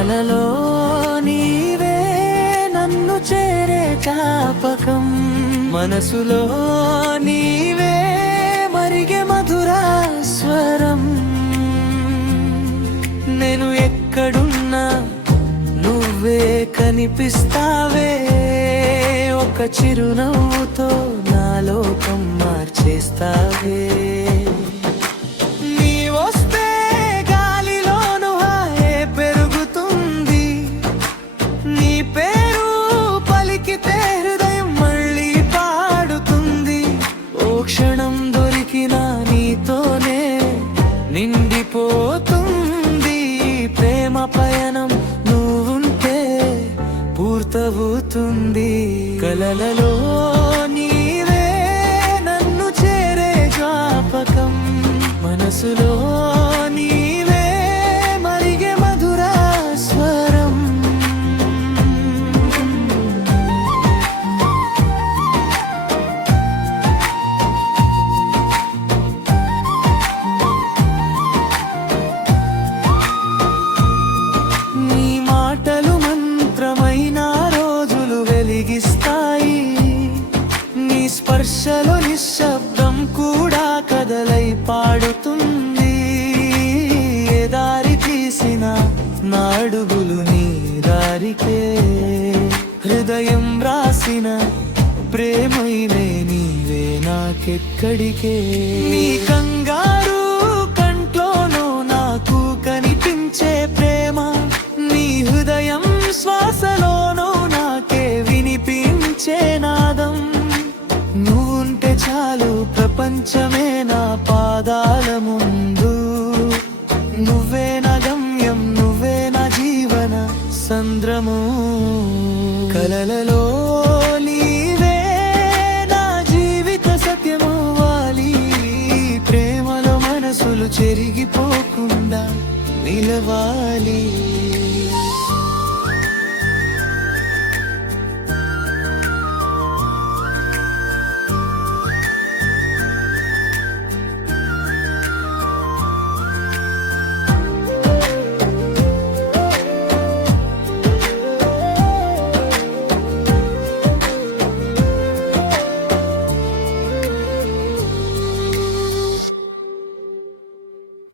కలలో నీవే నన్ను చేరే చాపకం మనసులో నీవే మరిగే మధురా స్వరం. నేను ఎక్కడున్నా నువ్వే కనిపిస్తావే. ఒక చిరునవ్వుతో నా పలికితే హృదయం మళ్ళీ పాడుతుంది. ఓ క్షణం దొరికిన నీతోనే నిండిపోతుంది. ప్రేమ పయనం నువ్వుంటే పూర్తవుతుంది. కలలలో స్పర్శలో నిశ్శబ్దం కూడా కదలై పాడుతుంది. దారి తీసిన నాడుగులు నీ దారికే. హృదయం రాసిన ప్రేమైనే నీవే నాకెక్కడికే. నీ కంగారు ప్రపంచమే నా పాదాల ముందు. నువ్వే నా గమ్యం నువ్వే నా జీవన సంద్రము. కలలలో నీవే నా జీవిత ప్రేమలో మనసులు చెరిగిపోకుండా నిలవాలి.